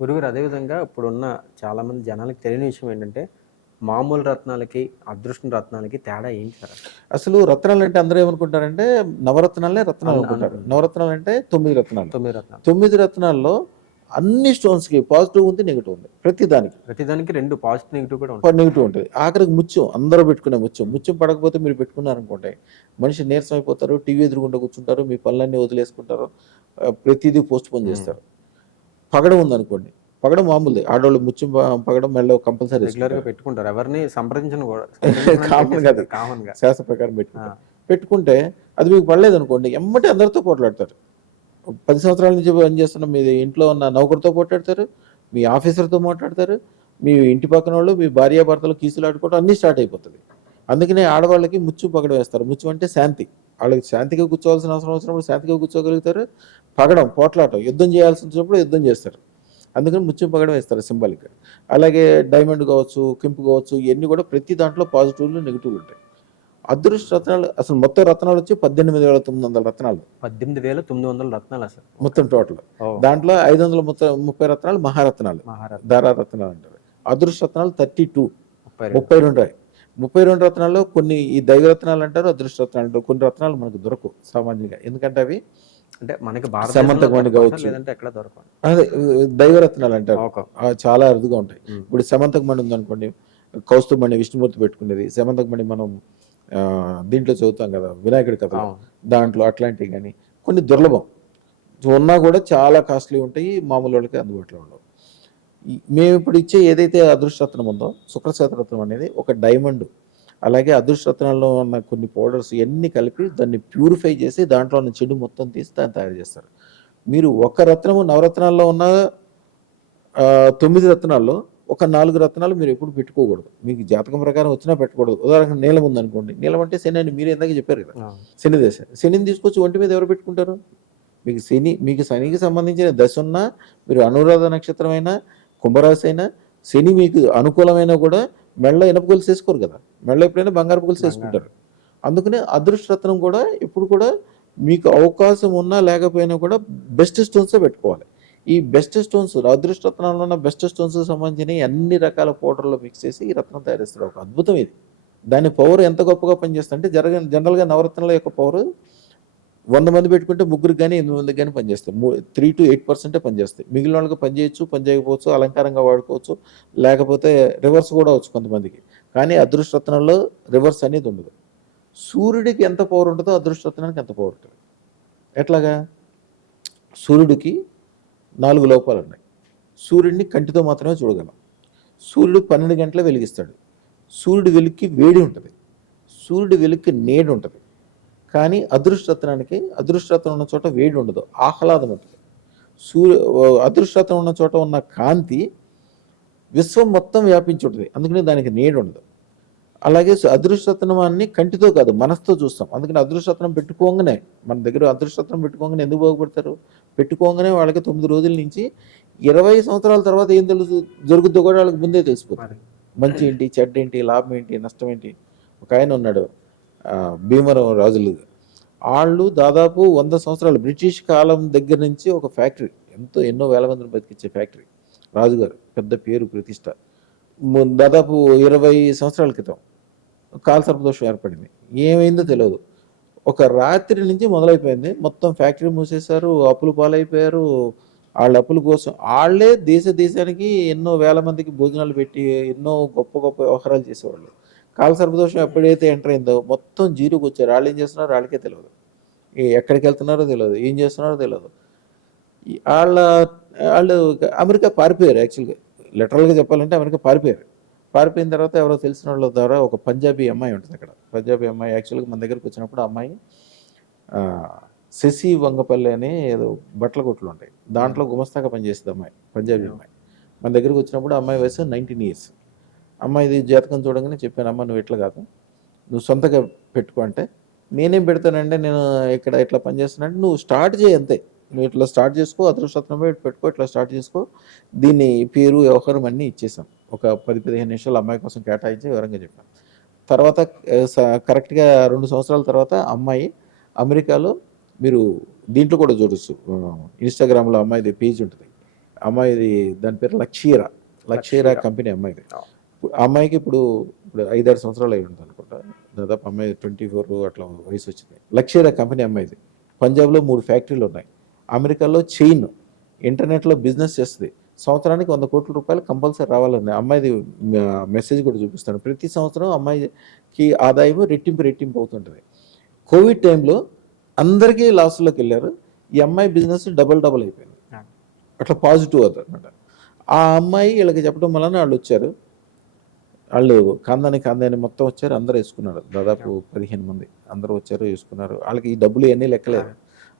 గురుగారు అదేవిధంగా ఇప్పుడున్న చాలామంది జనాలకి తెలియని విషయం ఏంటంటే, మామూలు రత్నాలకి, అదృష్టం రత్నాలకి తేడా ఏంటి సార్ అసలు? అసలు రత్నాలంటే అందరూ ఏమనుకుంటారంటే నవరత్నాలనే రత్నాలు అనుకుంటారు. అనుకుంటారు. నవరత్నాలంటే 9 రత్నాలు. 9 రత్నాలు. 9 రత్నాల్లో అన్ని స్టోన్స్‌కి పాజిటివ్ ఉంది, నెగెటివ్ ఉంది. ప్రతి దానికి. ప్రతిదానికి 2 పాజిటివ్, నెగెటివ్ కూడా ఉంటాయి. నెగెటివ్ ఉంటది. ఆఖరికి ముత్యం అందరూ పెట్టుకునే ముత్యం. ముత్యం పడకపోతే మీరు పెట్టుకున్నారనుకోండి, మనిషి నీరసం అయిపోతారు, టీవీ ఎదురుగుండా కూర్చుంటారు, మీ పనులన్నీ వదిలేసుకుంటారు. ప్రతీదీ పోస్ట్‌పోన్ చేస్తారు. పగడం ఉందనుకోండి, పగడం మామూలుదే. ఆడోళ్ళు ముత్యం పగడం మెడలో కంపల్సరీ రెగ్యులర్‌గా ఏసుకుంటారు. పెట్టుకుంటారు. ఎవరిని సంప్రదించను కూడా. కామన్ కాదు. కామన్‌గా. శాస్త్ర ప్రకారం పెట్టుకుంటారు. ఆ! పెట్టుకుంటే అది మీకు పడలేదనుకోండి, ఎమ్మటే అందరితో పోట్లాడతారు. 10 సంవత్సరాల నుంచి పని చేస్తున్న మీ ఇంట్లో ఉన్న నౌకరుతో పోట్లాడతారు, మీ ఆఫీసర్‌తో మాట్లాడతారు, మీ ఇంటి పక్కనోళ్ళు, మీ భార్యాభర్తలు కీసులాడుకోవడం అన్నీ స్టార్ట్ అయిపోతది. అందుకనే ఆడవాళ్ళకి ముచ్చు పగడం వేస్తారు. ముచ్చు అంటే శాంతి. వాళ్ళకి శాంతిగా కూర్చోవాల్సిన అవసరం వచ్చినప్పుడు శాంతిగా కూర్చోగలుగుతారు. పగడం పోట్లాటం, యుద్ధం చేయాల్సి వచ్చినప్పుడు యుద్ధం చేస్తారు. అందుకని ముత్యం పగడం వేస్తారు సింబాలిక్‌గా. అలాగే డైమండ్ కావచ్చు, కెంపు కావచ్చు, ఇయన్నీ కూడా ప్రతి దాంట్లో పాజిటివ్‌లు, నెగెటివ్‌లు ఉంటాయి. అదృష్ట రత్నాలు అసలు మొత్తం రత్నాలు వచ్చి 18,900 రత్నాలు. 18,900 రత్నాలు అసలు. మొత్తం టోటల్. ఓహ్! దాంట్లో 530 రత్నాలు మహారత్నాలు. మహారత్న. ధారా రత్నాలు అంటారు. అదృష్ట రత్నాలు 32. 32. 32. 32 రత్నాల్లో కొన్ని ఈ దైవరత్నాలు అంటారు, అదృష్ట రత్నాలు అంటారు. కొన్ని రత్నాలు మనకు దొరకవు సామాన్యంగా. ఎందుకంటే అవి అంటే మనకి భారతదేశంలో సమంతకమణి దొరకవా సార్? కావచ్చు. లేదంటే ఎక్కడ దొరకవా? అదే దైవరత్నాలు అంటారు. ఓకే. చాలా అరుదుగా ఉంటాయి. హ్మ్. ఇప్పుడు సమంతకమణి ఉందనుకోండి, కౌస్తుభమణి విష్ణుమూర్తి పెట్టుకునేది. సమంతకమణి మనం దీంట్లో చదువుతాం కదా, వినాయకుడి కథలో. అవును. దాంట్లో అట్లాంటివి కానీ కొన్ని దుర్లభం. ఉన్నా కూడా చాలా కాస్ట్లీ ఉంటాయి, మామూలు వాళ్ళకి అందుబాటులో ఉండవు. మేము ఇప్పుడు ఇచ్చే ఏదైతే అదృష్టరత్నం ఉందో, శుక్రశేతరత్నం అనేది ఒక డైమండ్, అలాగే అదృష్టరత్నాల్లో ఉన్న కొన్ని పౌడర్స్ ఇవన్నీ కలిపి దాన్ని ప్యూరిఫై చేసి దాంట్లో ఉన్న చెడు మొత్తం తీసి దాన్ని తయారు చేస్తారు. మీరు ఒక రత్నము నవరత్నాల్లో ఉన్న 9 రత్నాల్లో ఒక 4 రత్నాలు మీరు ఎప్పుడు పెట్టుకోకూడదు. మీకు జాతకం ప్రకారం వచ్చినా పెట్టకూడదు. ఉదాహరణకు నీలం ఉందనుకోండి, నీలం అంటే శని అని మీరు ఇందాక చెప్పారు కదా, అవును. శని దశ. శనిని తీసుకొచ్చి ఒంటి మీద ఎవరు పెట్టుకుంటారు? మీకు శనికి సంబంధించిన దశ ఉన్నా, మీరు అనురాధ నక్షత్రమైనా, కుంభరాశి అయినా, శని మీకు అనుకూలమైనా కూడా మెడలో ఇనప గొలుసు వేసుకోరు కదా, మెడలో ఎప్పుడైనా బంగారు గొలుసు వేసుకుంటారు. అందుకనే అదృష్టరత్నం కూడా ఎప్పుడు కూడా మీకు అవకాశం ఉన్నా లేకపోయినా కూడా బెస్ట్ స్టోన్సే పెట్టుకోవాలి. ఈ బెస్ట్ స్టోన్స్, అదృష్టరత్నంలో ఉన్న బెస్ట్ స్టోన్స్కి సంబంధించిన అన్ని రకాల పౌడర్లో మిక్స్ చేసి ఈ రత్నం తయారు చేస్తారు. ఒక అద్భుతం ఇది. దాని పవర్ ఎంత గొప్పగా పనిచేస్తుంది అంటే, జనరల్గా నవరత్నాల యొక్క పవర్ 100 మంది పెట్టుకుంటే ముగ్గురికి కానీ 8 మందికి కానీ పనిచేస్తాయి. 3-8% పనిచేస్తాయి. మిగిలిన వాళ్ళకి పని చేయొచ్చు, పని చేయకపోవచ్చు, అలంకారంగా వాడుకోవచ్చు, లేకపోతే రివర్స్ కూడా అవచ్చు కొంతమందికి. కానీ అదృష్టరత్నంలో రివర్స్ అనేది ఉండదు. సూర్యుడికి ఎంత పవర్ ఉంటుందో అదృష్టరత్నానికి ఎంత పవర్ ఉంటుంది. ఎట్లాగా? సూర్యుడికి 4 లోపాలు ఉన్నాయి. సూర్యుడిని కంటితో మాత్రమే చూడగలం. సూర్యుడు 12 గంటలే వెలిగిస్తాడు. సూర్యుడి వెలుగుకి వేడి ఉంటుంది, సూర్యుడి వెలుగుకి నీడ ఉంటుంది. కానీ అదృష్టరత్నం ఉన్న చోట వేడి ఉండదు, ఆహ్లాదం ఉంటుంది. అదృష్టరత్నం ఉన్న చోట ఉన్న కాంతి విశ్వం మొత్తం వ్యాపించి ఉంటుంది, అందుకని దానికి నీడ ఉండదు. అలాగే అదృష్టరత్నాన్ని కంటితో కాదు మనసుతో చూస్తాం. అందుకని అదృష్టరత్నం పెట్టుకోగానే, మన దగ్గర అదృష్టరత్నం పెట్టుకోగానే ఎందుకు బాగుపడతారు? పెట్టుకోగానే వాళ్ళకి 9 రోజుల నుంచి 20 సంవత్సరాల తర్వాత ఏం జరుగుద్దో కూడా వాళ్ళకి ముందే తెలిసిపోతుంది. మంచి ఏంటి, చెడ్డ ఏంటి, లాభం ఏంటి, నష్టం ఏంటి. ఒక ఆయన ఉన్నాడు, భీమవరం రాజులు. వాళ్ళు దాదాపు 100 సంవత్సరాలు బ్రిటిష్ కాలం దగ్గర నుంచి ఒక ఫ్యాక్టరీ, ఎన్నో వేల మందిని బతికించే ఫ్యాక్టరీ. రాజుగారు పెద్ద పేరు ప్రతిష్ట. దాదాపు 20 సంవత్సరాల క్రితం కాల సర్పదోషం ఏర్పడింది. ఏమైందో తెలియదు. ఒక రాత్రి నుంచి మొదలైపోయింది. మొత్తం ఫ్యాక్టరీ మూసేశారు, అప్పులు పాలైపోయారు. వాళ్ళ అప్పుల కోసం వాళ్ళే దేశానికి ఎన్నో వేల మందికి భోజనాలు పెట్టి ఎన్నో గొప్ప గొప్ప వ్యవహారాలు చేసేవాళ్ళు. కాల సర్పదోషం ఎప్పుడైతే ఎంటర్ అయిందో మొత్తం జీరోకి వచ్చారు. వాళ్ళు ఏం చేస్తున్నారో వాళ్ళకే తెలియదు, ఎక్కడికి వెళ్తున్నారో తెలియదు, ఏం చేస్తున్నారో తెలియదు. వాళ్ళు అమెరికా పారిపోయారు. యాక్చువల్గా లిటరల్గా చెప్పాలంటే అమెరికా పారిపోయారు. పారిపోయిన తర్వాత ఎవరో తెలిసిన వాళ్ళ ద్వారా ఒక పంజాబీ అమ్మాయి ఉంటుంది అక్కడ. పంజాబీ అమ్మాయి యాక్చువల్గా మన దగ్గరకు వచ్చినప్పుడు అమ్మాయి శశి వంగపల్లి అని ఏదో బట్టల కొట్లు ఉంటాయి, దాంట్లో గుమస్తాగా పనిచేస్తుంది అమ్మాయి, పంజాబీ అమ్మాయి. మన దగ్గరకు వచ్చినప్పుడు అమ్మాయి వయసు 19 years. అమ్మాయిది జాతకం చూడగానే చెప్పాను, అమ్మ నువ్వు ఇట్లా కాదు, నువ్వు సొంతగా పెట్టుకో అంటే, నేనేం పెడతానంటే నేను ఇక్కడ ఇట్లా పనిచేస్తానంటే నువ్వు స్టార్ట్ చేయి అంతే, నువ్వు ఇట్లా స్టార్ట్ చేసుకో, అదృష్టరత్నం పెట్టుకో, ఇట్లా స్టార్ట్ చేసుకో. దీన్ని పేరు వ్యవహారం అన్నీ ఇచ్చేసాం. ఒక 10-15 నిమిషాలు అమ్మాయి కోసం కేటాయించి వివరంగా చెప్పాను. తర్వాత కరెక్ట్గా 2 సంవత్సరాల తర్వాత అమ్మాయి అమెరికాలో, మీరు దీంట్లో కూడా చూడొచ్చు, ఇన్స్టాగ్రామ్లో అమ్మాయిది పేజ్ ఉంటుంది, అమ్మాయిది దాని పేరు లక్షీరా కంపెనీ అమ్మాయిది. ఆ అమ్మాయికి ఇప్పుడు 5-6 సంవత్సరాలు అయి ఉంటుంది అనుకుంటా. దాదాపు అమ్మాయి 24 అట్లా వయసు వచ్చింది. లక్షీరా కంపెనీ అమ్మాయిది. పంజాబ్లో 3 ఫ్యాక్టరీలు ఉన్నాయి. అమెరికాలో చైన్ ఇంటర్నెట్లో బిజినెస్ చేస్తుంది. సంవత్సరానికి 100 కోట్ల రూపాయలు కంపల్సరీ రావాలని అమ్మాయిది మెసేజ్ కూడా చూపిస్తాను. ప్రతి సంవత్సరం అమ్మాయికి ఆదాయం రెట్టింపు అవుతుంటుంది. కోవిడ్ టైంలో అందరికీ లాస్లోకి వెళ్ళారు. ఈ అమ్మాయి బిజినెస్ డబల్ అయిపోయింది. అట్లా పాజిటివ్ అవుతుంది అనమాట. ఆ అమ్మాయి వీళ్ళకి చెప్పడం వలన వాళ్ళు వచ్చారు. వాళ్ళు కాందాని మొత్తం వచ్చారు. అందరూ వేసుకున్నారు. దాదాపు 15 మంది అందరూ వచ్చారు, వేసుకున్నారు. వాళ్ళకి ఈ డబ్బులు ఇవన్నీ లెక్కలేదు.